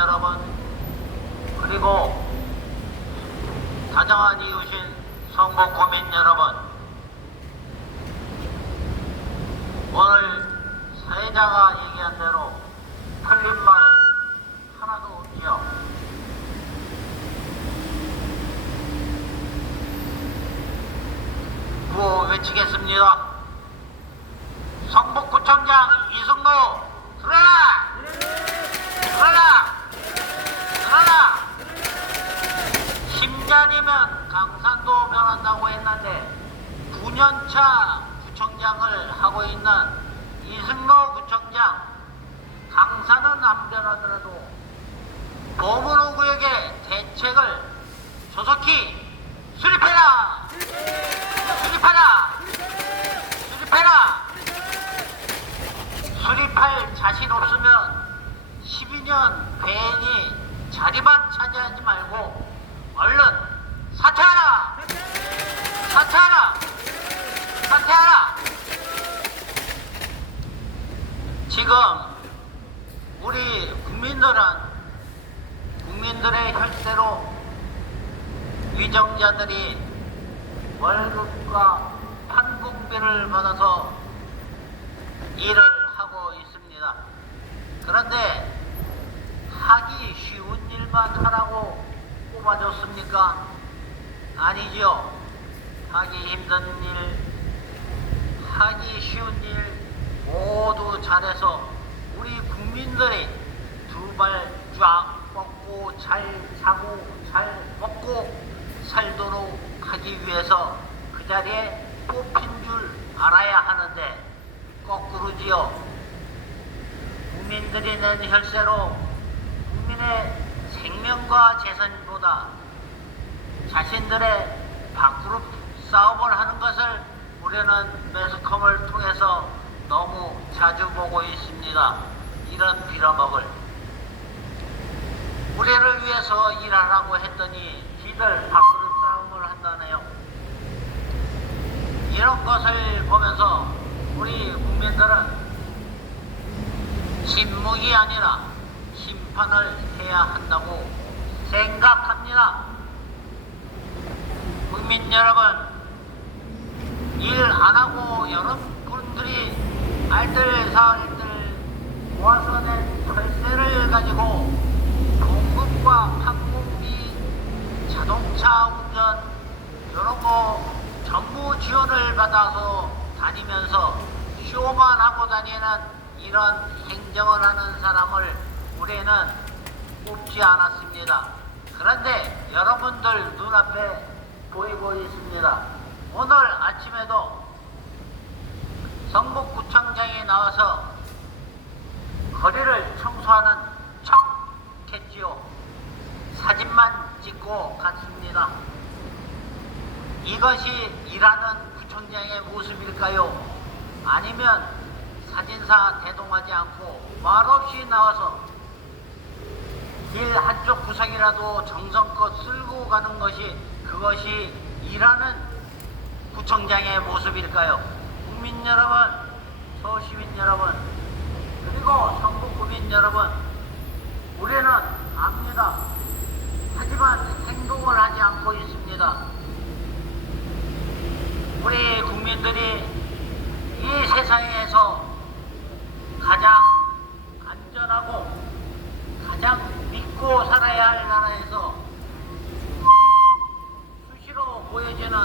여러분, 그리고 다정한 이웃인 성북 구민 여러분, 오늘 사회자가 얘기한 대로 틀린 말 하나도 없지요. 구호 외치겠습니다. 성북구청장 이승노 들어라! 들어라! 들어라! 10년이면 강산도 변한다고 했는데 9년차 구청장을 하고 있는 이승노 구청장, 강산은 안 변하더라도 보문호 구역의 대책을 조속히 수립해라! 수립하라! 수립해라! 수립할 자신 없으면 12년 괜히 자리만 차지하지 말고 얼른 사퇴하라! 사퇴하라! 사퇴하라! 지금 우리 국민들의 혈세로 위정자들이 월급과 판공비를 받아서 일을 하고 있습니다. 그런데 하기 쉬운 일만 하라고 뽑아줬습니까? 아니죠. 하기 힘든 일, 하기 쉬운 일 모두 잘해서 우리 국민들이 두 발 쫙 뻗고 잘 자고 잘 먹고 살도록 하기 위해서 그 자리에 뽑힌 줄 알아야 하는데 거꾸로지요. 국민들이 낸 혈세로 국민의 생명과 재산보다 자신들의 밥그릇 싸움을 하는 것을 우리는 매스컴을 통해서 너무 자주 보고 있습니다. 이런 빌어먹을. 우리를 위해서 일하라고 했더니 지들 밥그릇 싸움을 한다네요. 이런 것을 보면서 우리 국민들은 침묵이 아니라 심판을 해야 한다고 생각합니다. 국민 여러분, 일 안 하고 여러분들이 알뜰살뜰 모아서 낸 혈세를 가지고 공급과 항공비, 자동차 운전 이런 거 정부 지원을 받아서 다니면서 쇼만 하고 다니는 이런 행정을 하는 사람을 우리는 뽑지 않았습니다. 그런데 여러분들 눈앞에 보이고 있습니다. 오늘 아침에도 성북구청장이 나와서 거리를 청소하는 척 했지요. 사진만 찍고 갔습니다. 이것이 일하는 구청장의 모습일까요? 아니면 사진사 대동하지 않고 말없이 나와서 길 한쪽 구석이라도 정성껏 쓸고 가는 것이 그것이 일하는 구청장의 모습일까요? 국민 여러분, 서시민 여러분, 그리고 성북구민 여러분, 우리는 압니다. 하지만 행동을 하지 않고 있습니다. 우리 국민들이 이 세상에서 가장 안전하고 가장 믿고 살아야 할 나라에서 수시로 보여지는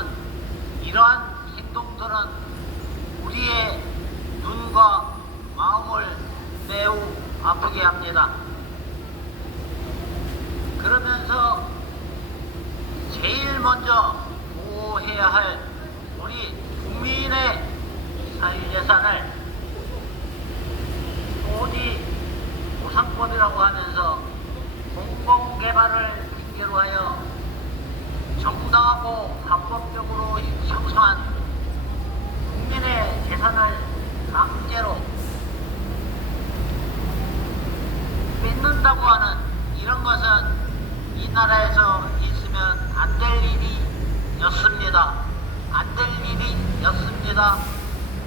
이러한 행동들은 우리의 눈과 마음을 매우 아프게 합니다. 그러면서 제일 먼저 보호해야 할 우리 국민의 사유재산을 소위 보상법이라고 하면서 공공개발을 핑계로 하여 정당하고 합법적으로 형성한 국민의 재산을 강제로 뺏는다고 하는 이런 것은 이 나라에서 있으면 안 될 일이었습니다. 안 될 일이었습니다.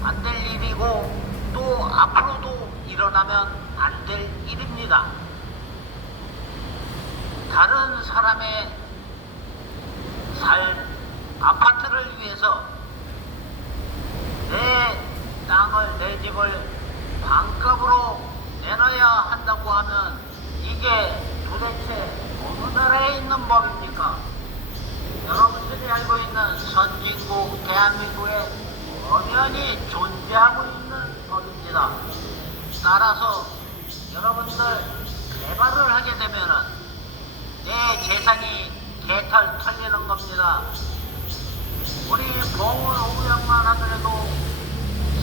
안 될 일이고 또 앞으로도 일어나면 안 될 일입니다. 다른 사람의 아파트를 위해서 내 땅을, 내 집을 반값으로 내놔야 한다고 하면 이게 도대체 어느 나라에 있는 법입니까? 여러분들이 알고 있는 선진국 대한민국에 엄연히 존재하고 있는 법입니다. 따라서 여러분들 개발을 하게 되면은 내 재산이 개털 털리는 겁니다. 우리 봉을 500만 하더라도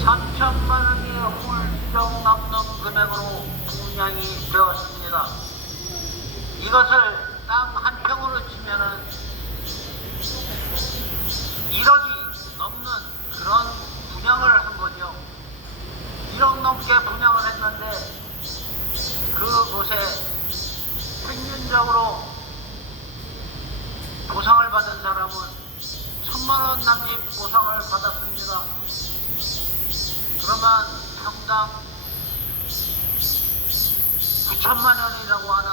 3천만 원이 훌쩍 넘는 금액으로 분양이 되었습니다. 이것을 땅 한 평으로 치면은 1억이 넘는 그런 분양을 한 거죠. 1억 넘게 분양을 했는데 그곳에 평균적으로 보상을 받은 사람은 1,000만 원 남짓 보상을 받았습니다. 그러면 평당 9천만 원이라고 하는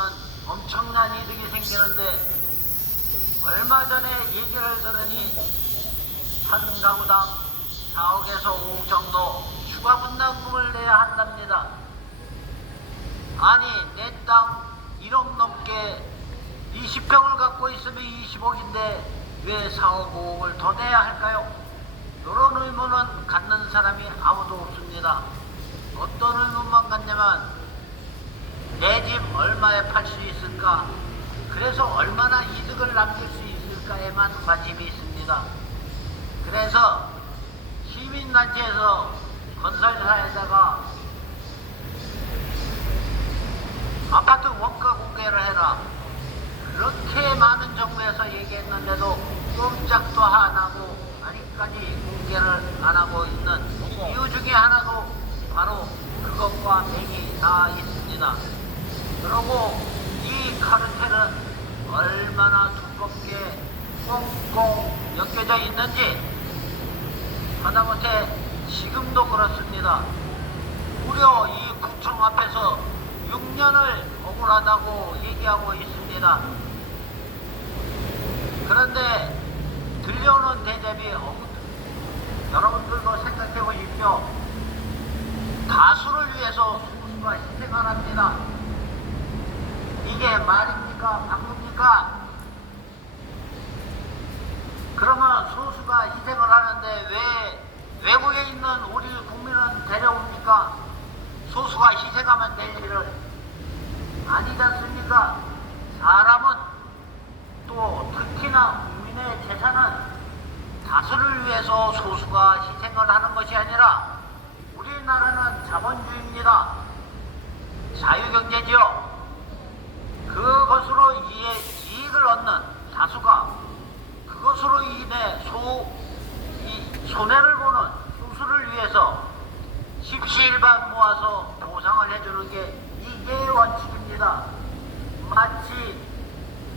엄청난 이득이 생기는데 얼마 전에 얘기를 들으니 한 가구당 4억에서 5억 정도 추가 분담금을 내야 한답니다. 아니 내 땅 1억 넘게 20평을 갖고 있으면 20억인데 왜 4억 5억을 더 내야 할까요? 이런 의문은 갖는 사람이 아무도 없습니다. 어떤 의문만 갖냐면 내 집 얼마에 팔 수 있을까? 그래서 얼마나 이득을 남길 수 있을까에만 관심이 있습니다. 그래서 시민단체에서 건설사에다가 아파트 원가 공개를 해라. 그렇게 많은 정부에서 얘기했는데도 꼼짝도 안 하고 아직까지 공개를 안 하고 있는 이유 중에 하나도 바로 그것과 맥이 다 있습니다. 그리고 이 카르텔은 얼마나 두껍게 꽁꽁 엮여져 있는지 하다못해 지금도 그렇습니다. 무려 이 구청 앞에서 6년을 억울하다고 얘기하고 있습니다. 그런데 들려오는 대답이 여러분들도 생각해 보십시오. 다수를 위해서 소수가 희생을 합니다. 이게 말입니까? 바꿉니까? 그러면 소수가 희생을 하는데 왜 외국에 있는 우리 국민은 데려옵니까? 소수가 희생하면 될 일을 아니지 않습니까? 사람은 또 특히나 국민의 재산은 다수를 위해서 소수가 희생을 하는 것이 아니라 우리나라는 자본주의입니다. 자유경제지요. 그것으로 이익을 얻는 다수가 그것으로 인해 손해를 보는 소수를 위해서 십시일반 모아서 보상을 해주는 게 이게 원칙입니다. 마치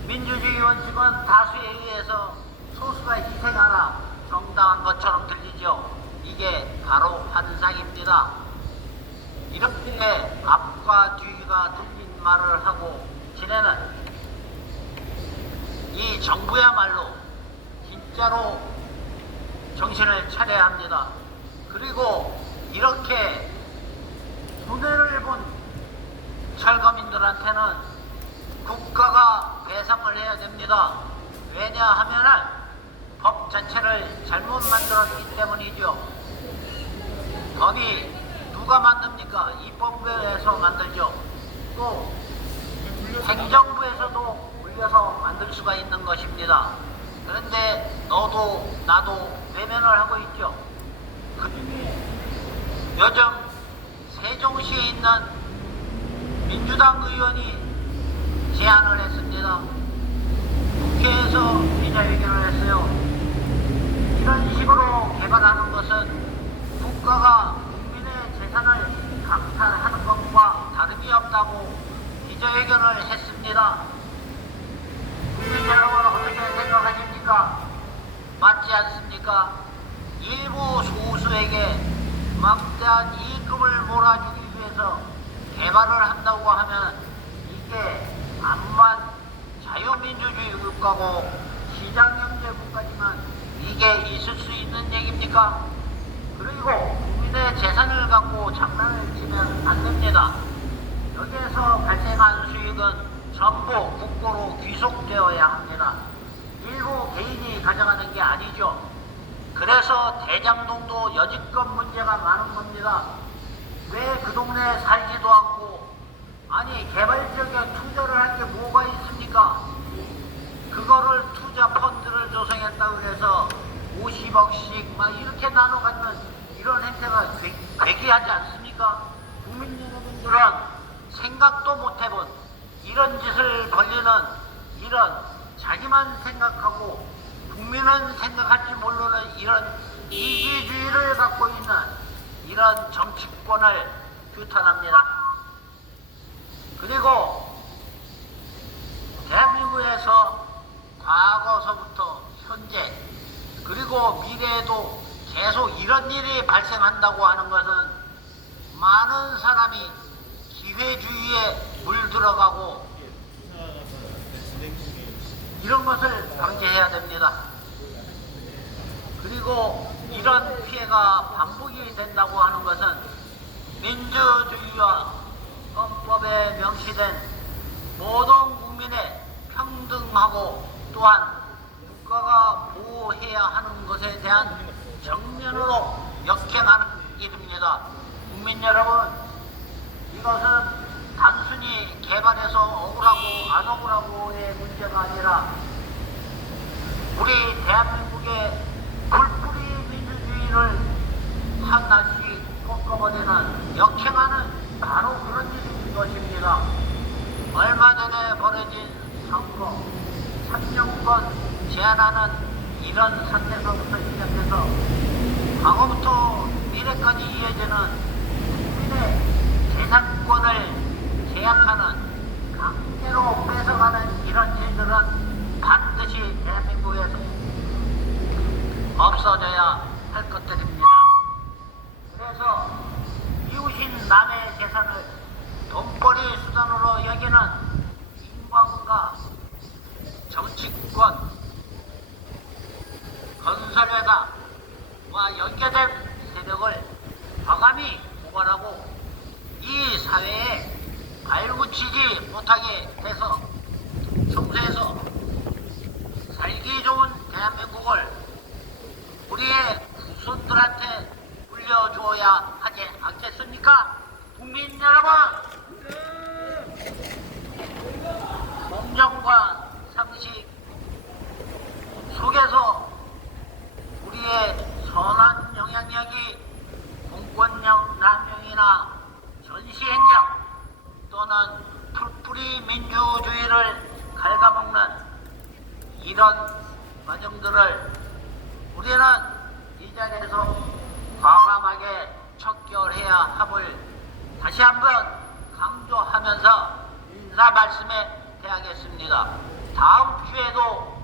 민주주의 원칙은 다수에 의해서 소수가 희생하라 정당한 것처럼 들리죠. 이게 바로 환상입니다. 이렇게 앞과 뒤가 틀린 말을 하고 지내는 이 정부야말로 진짜로 정신을 차려야 합니다. 그리고 이렇게 손해를 본 철거민들한테는 국가가 배상을 해야 됩니다. 왜냐하면은 법 자체를 잘못 만들었기 때문이죠. 법이 누가 만듭니까? 입법부에서 만들죠. 또 행정부에서도 올려서 만들 수가 있는 것입니다. 그런데 너도 나도 외면을 하고 있죠. 요즘 세종시에 있는 민주당 의원이 제안을 했습니다. 국회에서 기자회견을 했어요. 이런 식으로 개발하는 것은 국가가 국민의 재산을 강탈하는 것과 다름이 없다고 기자회견을 했습니다. 국민 여러분 어떻게 생각하십니까? 맞지 않습니까? 일부 소수에게 막대한 이익금을 몰아주기 위해서 개발을 한다고 하면 이게 암만 자유민주주의 국가고 시장경제 국가지만 이게 있을 수 있는 얘기입니까? 그리고 국민의 재산을 갖고 장난을 치면 안 됩니다. 여기에서 발생한 수익은 전부 국고로 귀속되어야 합니다. 일부 개인이 가져가는 게 아니죠. 그래서 대장동도 여지껏 문제가 많은 겁니다. 왜 그 동네에 살지도 않고, 아니 개발지역에 투자를 할 게 뭐가 있습니까? 그거를 투자 펀드를 조성했다고 해서 50억씩 막 이렇게 나눠 갖는 이런 행태가 괴기하지 않습니까? 국민 여러분들은 생각도 못 해본 이런 짓을 벌리는 이런 자기만 생각하고 국민은 생각할지 모르는 이런 이기주의를 갖고 있는 이런 정치권을 규탄합니다. 그리고 대한민국에서 과거서부터 현재 그리고 미래에도 계속 이런 일이 발생한다고 하는 것은 많은 사람이 기회주의에 물들어가고 이런 것을 방지해야 됩니다. 그리고 이런 피해가 반복이 된다고 하는 것은 민주주의와 헌법에 명시된 모든 국민의 평등하고 또한 국가가 보호해야 하는 것에 대한 정면으로 역행하는 일입니다. 국민 여러분, 이것은 단순히 개발해서 억울하고 안 억울하고의 문제가 아니라 우리 대한민국의 불뿌리 민주주의를 하나씩 꺾어버리는 역행하는 바로 그런 일인 것입니다. 얼마 전에 벌어진 선거 3년권 제한하는 이런 사태서부터 시작해서 과거부터 미래까지 이어지는 국민의 재산권을 제약하는 강제로 뺏어가는 이런 일들은 반드시 대한민국에서 없어져야 할 것들입니다. 그래서 이웃인 남의 재산을 돈벌이 수단으로 여기는 인권과 정치권, 건설회사와 연계된 세력을 과감히 고발하고 이 사회에 발붙이지 못하게 돼서 총수에서 살기 좋은 대한민국을 우리의 후손들한테 물려주어야 하지 않겠습니까? 국민 여러분, 공정과 상식 속에서 우리의 선한 영향력이 공권력 남용이나 전시행정 또는 풀뿌리 민주주의를 갉아먹는 이런 과정들을 우리는 이 자리에서 과감하게 척결해야 함을 다시 한번 강조하면서 인사 말씀에 대하겠습니다. 다음 주에도